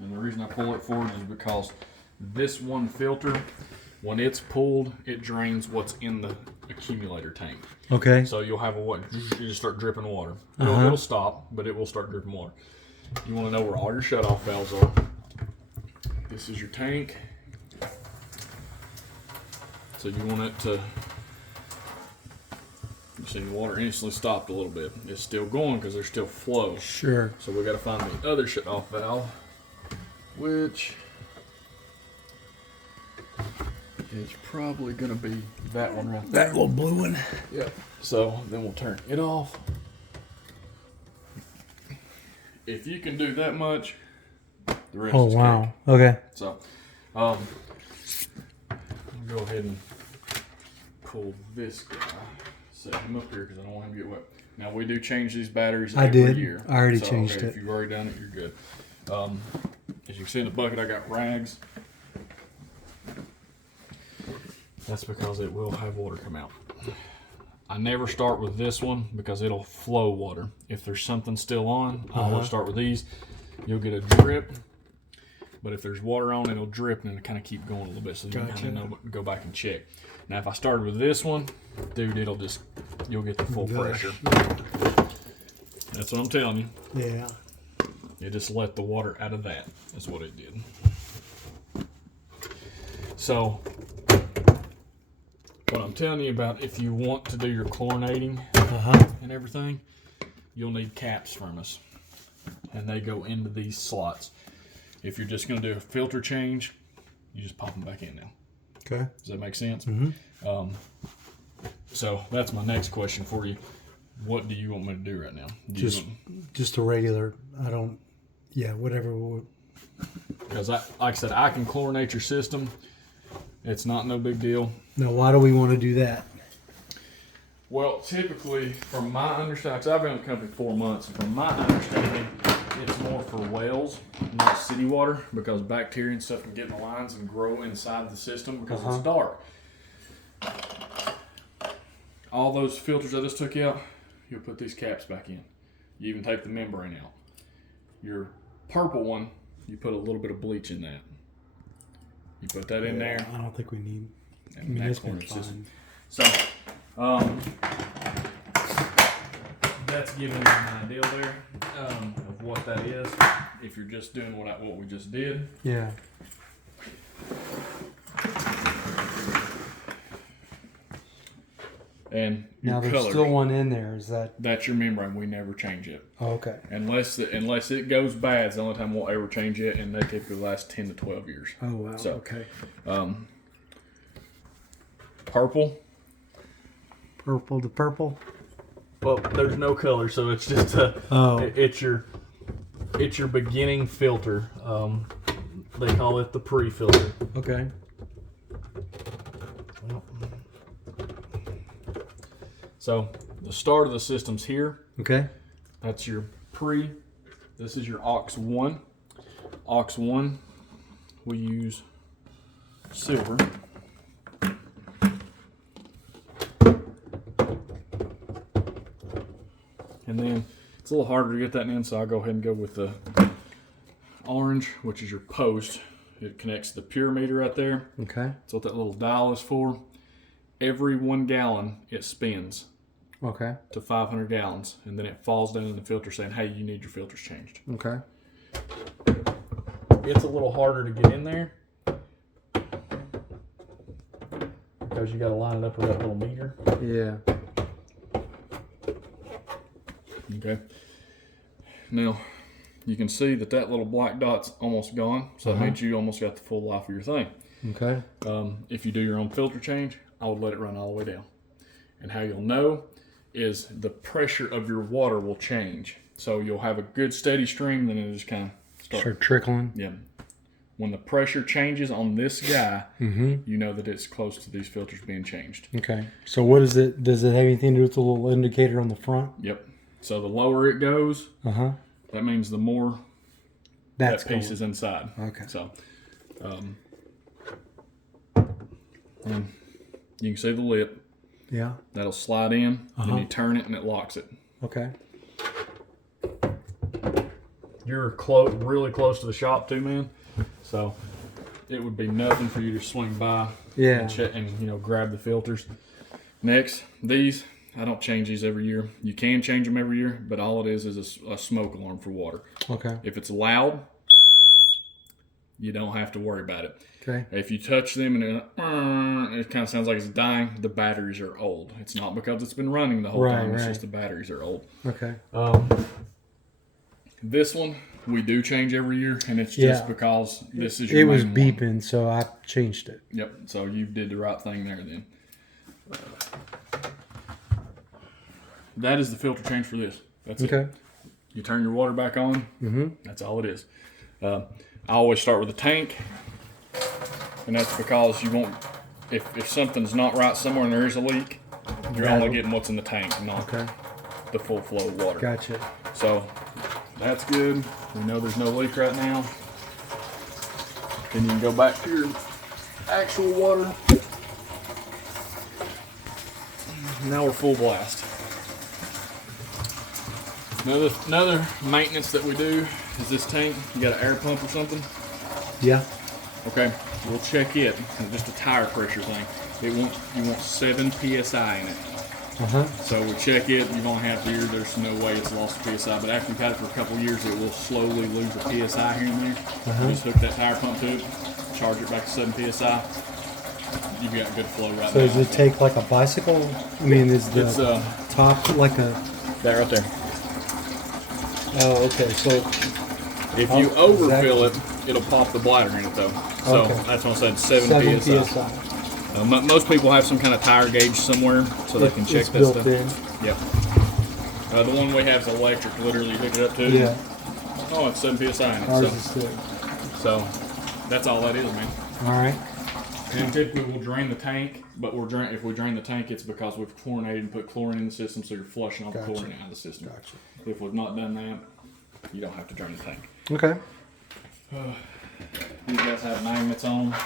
And the reason I pull it forward is because this one filter, when it's pulled, it drains what's in the accumulator tank. Okay. So you'll have you just start dripping water. It'll stop, but it will start dripping water. You want to know where all your shutoff valves are. This is your tank. So you want it to, you see the water instantly stopped a little bit. It's still going because there's still flow. Sure. So we got to find the other shutoff valve, which is probably going to be that one right there. That little blue one. Yep. So then we'll turn it off. If you can do that much, the rest is wow. cake. Okay. So, I'll go ahead and pull this guy, set him up here because I don't want him to get wet. Now we do change these batteries every year. I already changed it. If you've already done it, you're good. As you can see in the bucket, I got rags. That's because it will have water come out. I never start with this one because it'll flow water. If there's something still on, I always start with these. You'll get a drip, but if there's water on, it'll drip and it'll kind of keep going a little bit, so you can kind of go back and check. Now, if I started with this one, dude, you'll get the full pressure. That's what I'm telling you. Yeah. You just let the water out of that. That's what it did. So, what I'm telling you about, if you want to do your chlorinating and everything, you'll need caps from us. And they go into these slots. If you're just going to do a filter change, you just pop them back in now. Okay. Does that make sense? Mm-hmm. So that's my next question for you. What do you want me to do right now? Just a regular. Whatever. Because like I said, I can chlorinate your system. It's not no big deal. Now, why do we want to do that? Well, typically, from my understanding, because I've been with the company 4 months, from my understanding, it's more for wells, not city water, because bacteria and stuff can get in the lines and grow inside the system because it's dark. All those filters I just took out, you'll put these caps back in. You even take the membrane out. Your purple one, you put a little bit of bleach in that. You put that in there. I don't think we need. And It's corner been system. fine. So, that's giving you an idea there of what that is. If you're just doing what we just did. Yeah. And Now your there's color, still one in there. Is that? that's your membrane. We never change it. Oh, okay. Unless it goes bad, it's the only time we'll ever change it, and they typically last 10 to 12 years. Oh wow. So, okay. Purple. Purple to purple. Well, there's no color, so it's just it's your beginning filter. They call it the pre-filter. Okay. So the start of the system's here. Okay. That's your pre. This is your aux 1. Aux 1, we use silver. And then it's a little harder to get that in, so I'll go ahead and go with the orange, which is your post. It connects to the pure meter right there. Okay. That's what that little dial is for. Every 1 gallon, it spins Okay. to 500 gallons, and then it falls down in the filter saying, hey, you need your filters changed. Okay. It's a little harder to get in there because you got to line it up with that little meter. Yeah. Okay. Now, you can see that little black dot's almost gone, so that means you almost got the full life of your thing. Okay. If you do your own filter change, I would let it run all the way down. And how you'll know is the pressure of your water will change. So you'll have a good steady stream, then it'll just kind of Start trickling. Yeah. When the pressure changes on this guy, you know that it's close to these filters being changed. Okay. So what is it? Does it have anything to do with the little indicator on the front? Yep. So the lower it goes, that means the more that piece is inside. Okay. So, and you can see the lip. Yeah. That'll slide in, and you turn it, and it locks it. Okay. You're really close to the shop too, man. So it would be nothing for you to swing by and check and grab the filters. Next, these, I don't change these every year. You can change them every year, but all it is a smoke alarm for water. Okay. If it's loud, you don't have to worry about it. Okay. If you touch them and it kind of sounds like it's dying, the batteries are old. It's not because it's been running the whole time. It's just the batteries are old. Okay. This one we do change every year, and it's just because this is your It was main beeping, one. so I changed it. Yep. So you did the right thing there then. That is the filter change for this. That's it. You turn your water back on. Mm-hmm. That's all it is. I always start with the tank, and that's because you won't. If something's not right somewhere and there is a leak, you're only getting what's in the tank, not the full flow of water. Gotcha. So that's good. We know there's no leak right now. Then you can go back to your actual water. Now we're full blast. Another maintenance that we do is this tank. You got an air pump or something? Yeah. Okay, we'll check it. It's just a tire pressure thing. You want 7 psi in it. So we check it. You've only had it here. There's no way it's lost a psi. But after you've had it for a couple of years, it will slowly lose a psi here and there. Just hook that tire pump to it, charge it back to 7 psi. You've got good flow right now. So does it take like a bicycle? I mean, is the top like a... That right there. Oh, okay. So if you overfill it, it'll pop the bladder in it though. So that's what I said, 7 psi. Most people have some kind of tire gauge somewhere so they can check that stuff. Yep. The one we have is electric. Literally, you hook it up to. Yeah. Oh, it's 7 psi in it. Ours is too. So that's all that is, man. All right. And typically we'll drain the tank, but if we drain the tank, it's because we've chlorinated and put chlorine in the system, so you're flushing all the chlorine out of the system. Gotcha. If we've not done that, you don't have to drain the tank. Okay. These guys have magnets on them.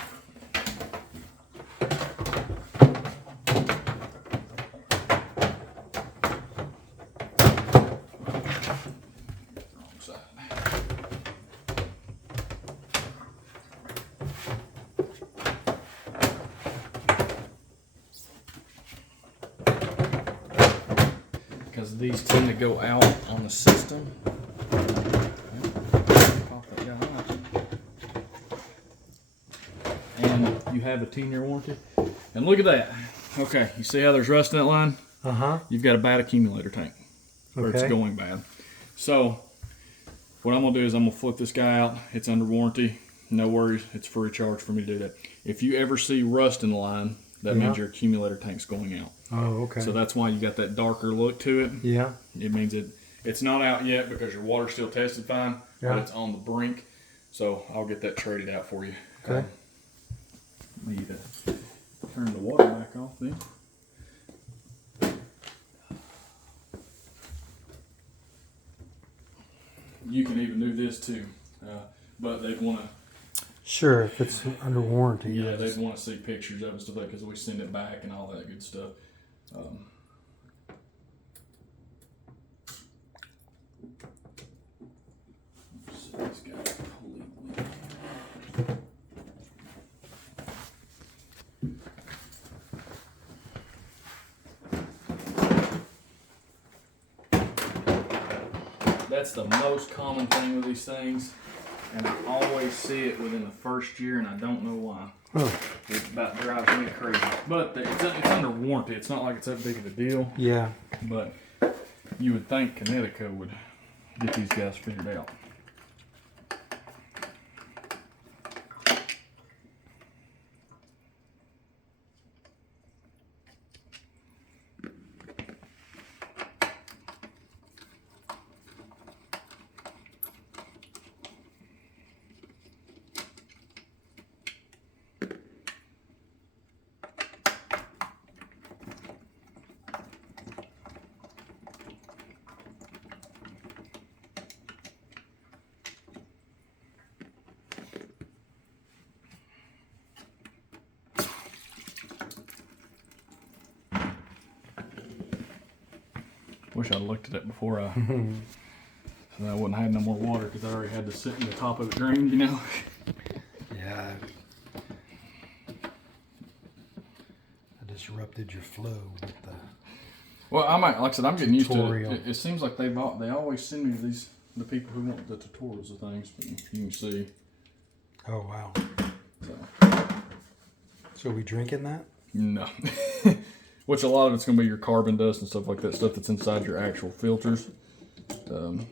Because these tend to go out on the system. And you have a 10-year warranty. And look at that. Okay, you see how there's rust in that line? You've got a bad accumulator tank. Or it's going bad. So what I'm going to do is I'm going to flip this guy out. It's under warranty. No worries. It's free charge for me to do that. If you ever see rust in the line, that means your accumulator tank's going out. Oh, okay. So that's why you got that darker look to it. Yeah. It means it's not out yet because your water's still tested fine, but it's on the brink. So I'll get that traded out for you. Okay. Need to turn the water back off then. You can even do this too, but they'd want to. Sure, if it's under warranty. Yeah, they'd want to see pictures of it and stuff like that because we send it back and all that good stuff. So this guy completely. That's the most common thing with these things. And I always see it within the first year, and I don't know why. It about drives me crazy. But it's under warranty. It's not like it's that big of a deal. Yeah. But you would think Connecticut would get these guys figured out. Wish I'd looked at it before I And I wouldn't have no more water because I already had to sit in the top of it drained, you know. Yeah. I disrupted your flow with the. Well, I might, like I said, I'm getting used to tutorial. it. It seems like they always send me the people who want the tutorials of things, but you can see. Oh wow. So, So we drinking that? no. Which a lot of it's going to be your carbon dust and stuff like that, stuff that's inside your actual filters. Okay.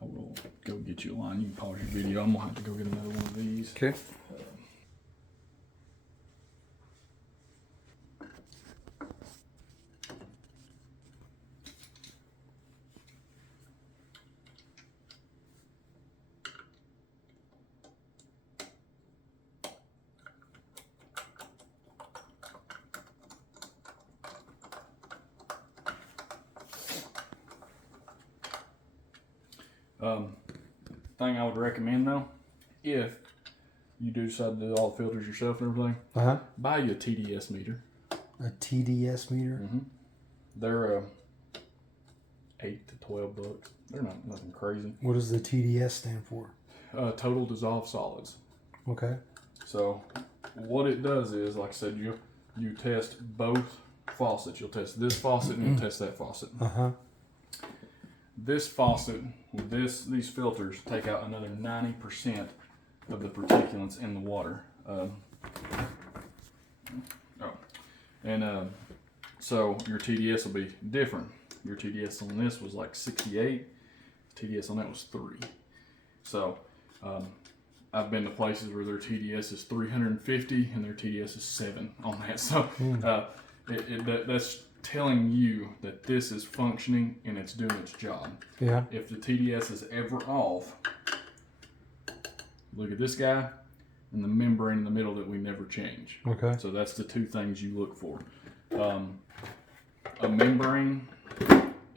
I will go get you a line. You can pause your video. I'm going to have to go get another one of these. Okay. Thing I would recommend though, if you do decide to do all the filters yourself and everything, buy you a TDS meter. A TDS meter? Mm-hmm. They're $8 to $12. They're not nothing crazy. What does the TDS stand for? Total dissolved solids. Okay. So what it does is, like I said, you test both faucets. You'll test this faucet and you'll test that faucet. This faucet with these filters take out another 90% of the particulates in the water. So your TDS will be different. Your TDS on this was like 68. TDS on that was 3. So I've been to places where their TDS is 350 and their TDS is 7 on that. So that's telling you that this is functioning and it's doing its job. Yeah. If the TDS is ever off, look at this guy and the membrane in the middle that we never change. Okay. So that's the two things you look for. A membrane,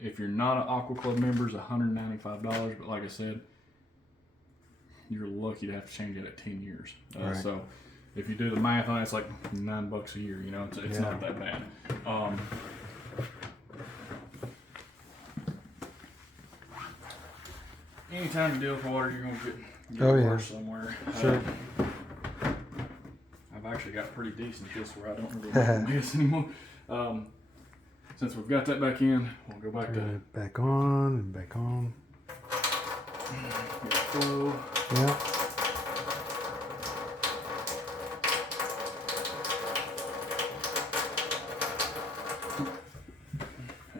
if you're not an Aqua Club member, is $195. But like I said, you're lucky to have to change it at 10 years. Right. So if you do the math on it, it's like $9 a year. You know, it's not that bad. Anytime you deal with water, you're going to get water somewhere. Sure. I've actually got pretty decent this where I don't really make a mess anymore. Since we've got that back in, we'll go back to back on and back on. Flow. Yeah.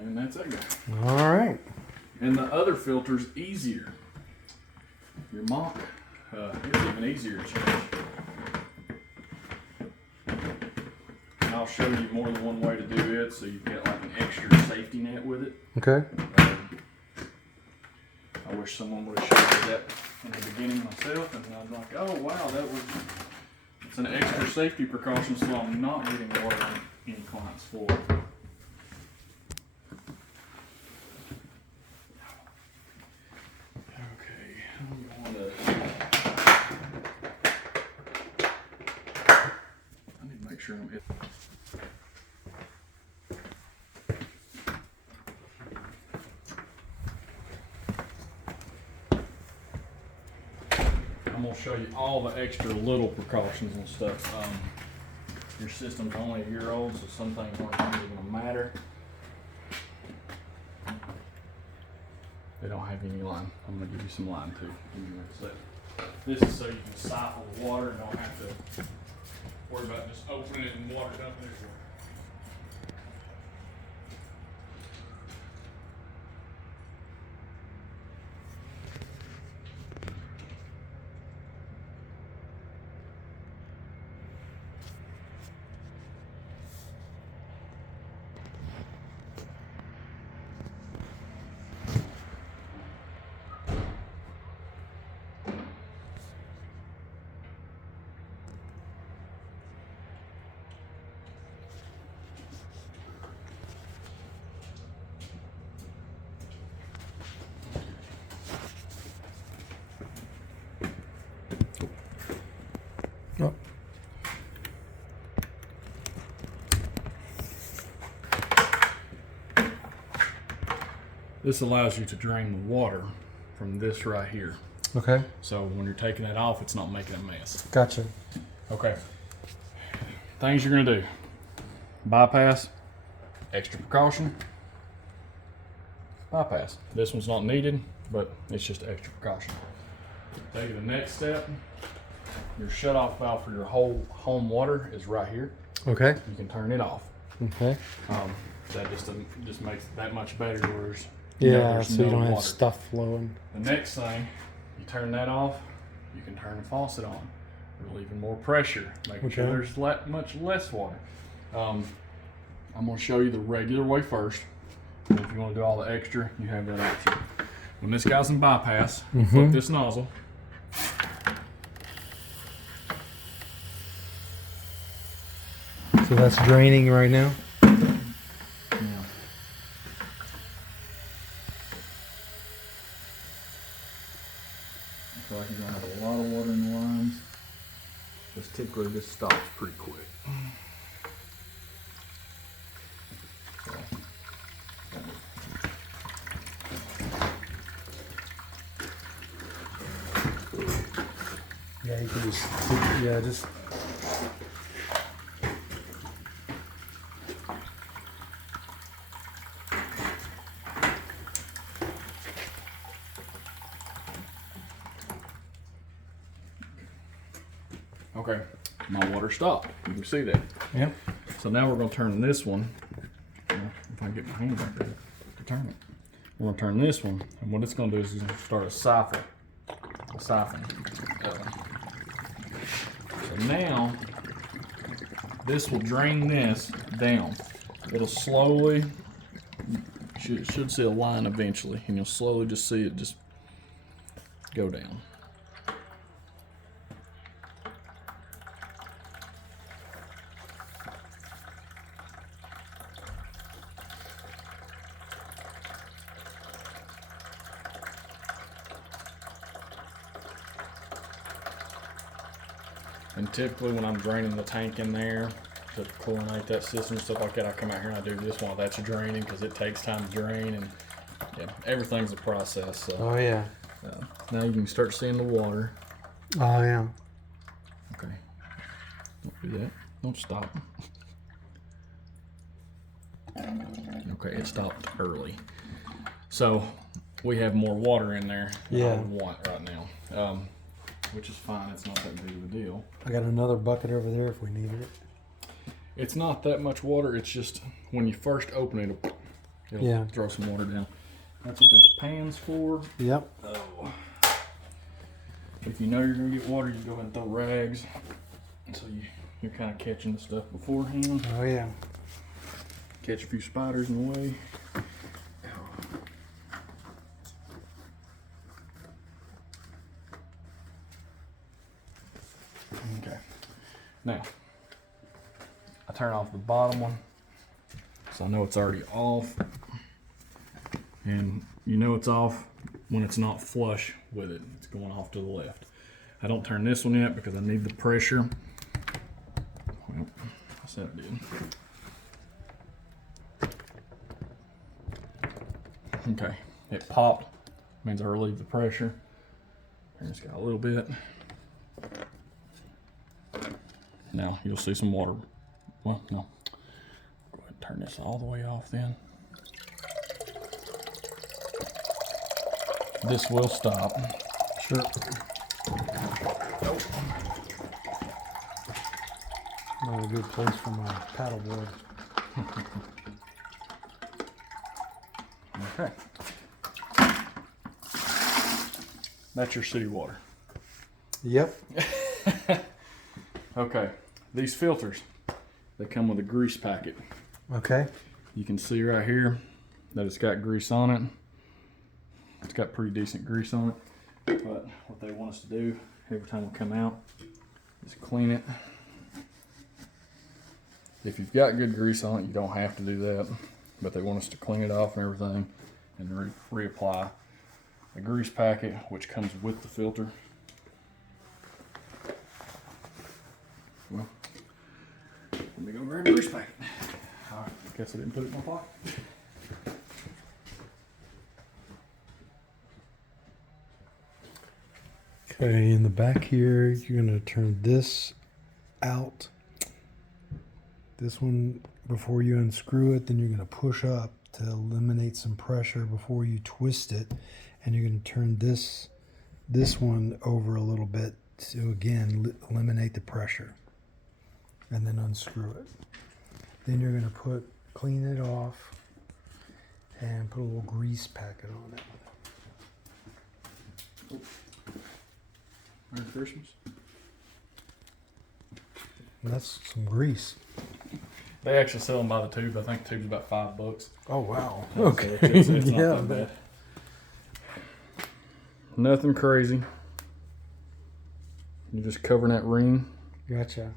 And that's that guy. All right. And the other filter's easier. Your mock, it's even easier to change. And I'll show you more than one way to do it, so you get like an extra safety net with it. Okay. I wish someone would have showed me that in the beginning myself, and I'm like, oh wow, it's an extra safety precaution, so I'm not getting water on any client's floor. I'm going to show you all the extra little precautions and stuff. Your system's only a year old, so some things aren't really going to matter. They don't have any line. I'm going to give you some line too. This is so you can siphon the water and don't have to worry about just opening it and water dumping everywhere. This allows you to drain the water from this right here. Okay. So when you're taking that off, it's not making a mess. Gotcha. Okay. Things you're gonna do. Bypass, extra precaution, bypass. This one's not needed, but it's just extra precaution. Take the next step. Your shut-off valve for your whole home water is right here. Okay. You can turn it off. Okay. That just makes it that much better. Whereas Yeah, so you no don't have water. stuff flowing. The next thing, you turn that off. You can turn the faucet on, relieving more pressure, making sure there's much less water. I'm going to show you the regular way first. And if you want to do all the extra, you have that option. When this guy's in bypass, flip this nozzle. So that's draining right now? Yeah. Looks like you're going to have a lot of water in the lines. Just typically this stops pretty quick. Yeah, you can just, just. Okay, my water stopped. You can see that. Yeah. So now we're going to turn this one. If I can get my hand back there to turn it. We're going to turn this one, and what it's going to do is it's going to start a siphon. So now, this will drain this down. It'll slowly, should see a line eventually, and you'll slowly just see it just go down. And typically when I'm draining the tank in there to chlorinate that system and stuff like that, I come out here and I do this while that's draining because it takes time to drain, and yeah, everything's a process. So, Oh, yeah. now you can start seeing the water. Oh, yeah. Okay. Don't do that. Don't stop. Okay, it stopped early. So we have more water in there than I would want right now. Which is fine. It's not that big of a deal. I got another bucket over there if we needed it. It's not that much water. It's just when you first open it, it'll throw some water down. That's what this pan's for. Yep. Oh. If you know you're going to get water, you go ahead and throw rags. So you're kind of catching the stuff beforehand. Oh, yeah. Catch a few spiders in the way. Okay. Now, I turn off the bottom one, so I know it's already off. And you know it's off when it's not flush with it. It's going off to the left. I don't turn this one yet because I need the pressure. Well, I said I did. Okay, it popped. Means I relieve the pressure. And it's got a little bit. Now you'll see some water. Well, no. Go ahead and turn this all the way off then. This will stop. Sure. Not a good place for my paddleboard. Okay. That's your city water. Yep. Okay. These filters, they come with a grease packet. Okay. You can see right here that it's got grease on it. It's got pretty decent grease on it. But what they want us to do every time we come out is clean it. If you've got good grease on it, you don't have to do that. But they want us to clean it off and everything and reapply a grease packet, which comes with the filter. Well, let me go grab a grease packet. I guess I didn't put it in my pocket. Okay, in the back here, you're going to turn this out. This one, before you unscrew it, then you're going to push up to eliminate some pressure before you twist it. And you're going to turn this one over a little bit to, again, eliminate the pressure. And then unscrew it. Then you're going to clean it off and put a little grease packet on it. Merry Christmas. And that's some grease. They actually sell them by the tube. I think the tube's about $5. Oh, wow. So Okay. it's not Yeah, that bad. Nothing crazy. You're just covering that ring, Gotcha.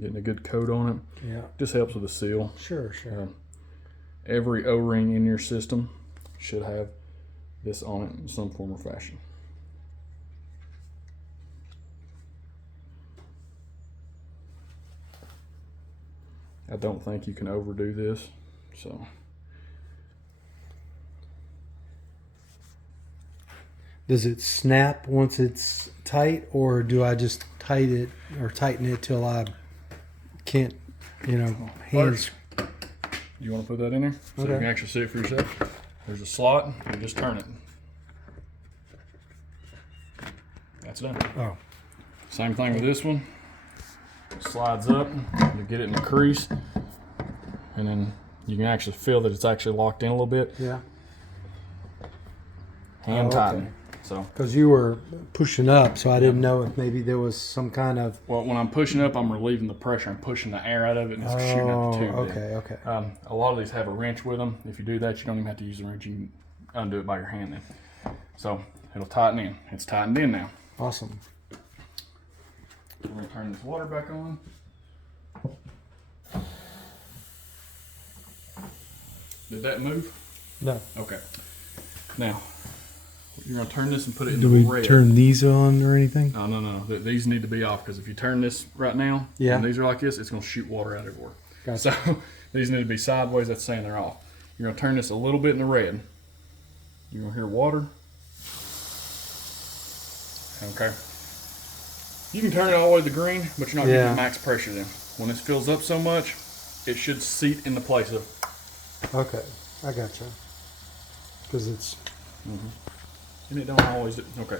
getting a good coat on it. Yeah. Just helps with the seal. Sure, sure. Every O-ring in your system should have this on it in some form or fashion. I don't think you can overdo this, so. Does it snap once it's tight, or do I just tighten it till I can't, hands? You want to put that in there so you Okay. can actually see it for yourself? There's a slot, you just turn it. That's done. Oh, Same thing with this one. Slides up, you get it in the crease, and then you can actually feel that it's actually locked in a little bit. yeah. Hand Oh, tighten. okay. So, Because you were pushing up, so I didn't know if maybe there was some kind of. well, when I'm pushing up, I'm relieving the pressure. I'm pushing the air out of it, and it's shooting out the tube. Okay. A lot of these have a wrench with them. If you do that, you don't even have to use the wrench. You can undo it by your hand then. So it'll tighten in. It's tightened in now. Awesome. We're going to turn this water back on. Did that move? No. Okay. Now, you're going to turn this and put it in Do the we red. turn these on or anything? No. These need to be off, because if you turn this right now, Yeah. and these are like this, it's going to shoot water out everywhere. Gotcha. So these need to be sideways. That's saying they're off. You're going to turn this a little bit in the red. You're going to hear water. Okay. You can turn it all the way to the green, but you're not Yeah. getting max pressure then. When this fills up so much, it should seat in the place of. Okay, I gotcha. Because it's. And it don't always, okay,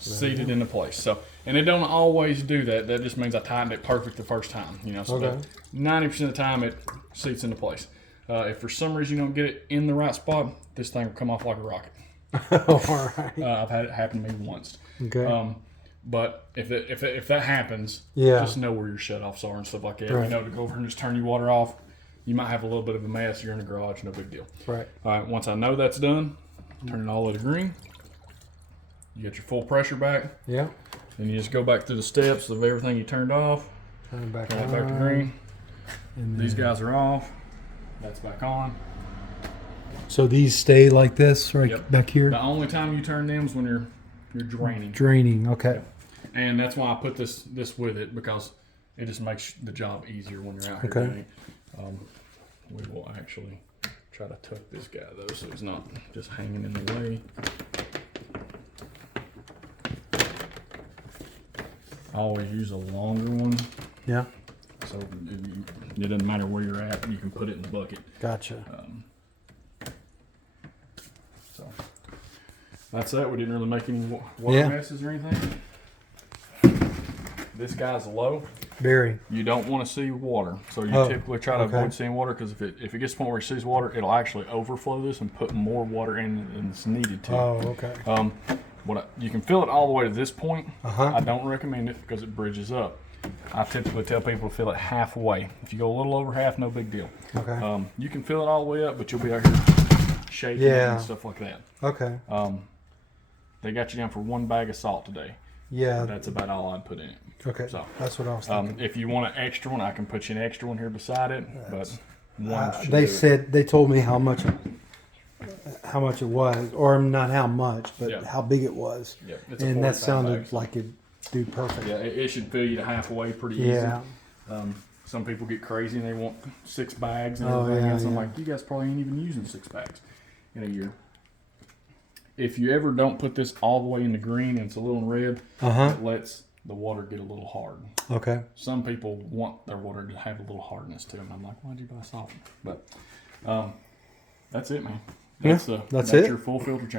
seated into place. So, and it don't always do that. That just means I tightened it perfect the first time. So Okay. 90% of the time it seats into place. If for some reason you don't get it in the right spot, this thing will come off like a rocket. All right. I've had it happen to me once. Okay. But if that happens, Yeah. just know where your shutoffs are and stuff like that. Right. You know to go over and just turn your water off. You might have a little bit of a mess. You're in the garage, no big deal. Right. All right, once I know that's done, turn it all the way to green. You get your full pressure back. Yeah. Then you just go back through the steps of everything you turned off. Turn it back Turn it on. back to green. And These then- guys are off. That's back on. So these stay like this, right Yep. back here? The only time you turn them is when you're draining. Draining. Okay. And that's why I put this with it, because it just makes the job easier when you're out here Okay. doing it. We will actually try to tuck this guy though, so he's not just hanging in the way. I always use a longer one, Yeah. so it doesn't matter where you're at, you can put it in the bucket. Gotcha. So that's that. We didn't really make any water Yeah. messes or anything. This guy's low. Very. You don't want to see water, so you Oh, typically try to okay. avoid seeing water, because if it gets to the point where it sees water, it'll actually overflow this and put more water in than it's needed to. Oh, okay. You can fill it all the way to this point. Uh-huh. I don't recommend it because it bridges up. I typically tell people to fill it halfway. If you go a little over half, no big deal. Okay. You can fill it all the way up, but you'll be out here shaking it Yeah. and stuff like that. Okay. They got you down for 1 bag of salt today. Yeah. That's about all I'd put in it. Okay. So, That's what I was thinking. if you want an extra one, I can put you an extra one here beside it. But one should They do it. said they told me how much it was, or not how much, but Yeah. how big it was, Yeah, it's a and that 45 sounded bag. like it'd do perfect. Yeah, it should fill you to halfway pretty Yeah. easy. Some people get crazy and they want 6 bags and Oh, everything yeah, else. I'm yeah. like, you guys probably ain't even using 6 bags in a year. if you ever don't put this all the way in the green and it's a little red, it lets the water get a little hard. Okay. Some people want their water to have a little hardness to them. I'm like, why'd you buy softener? But that's it, man. That's it. your full filter change.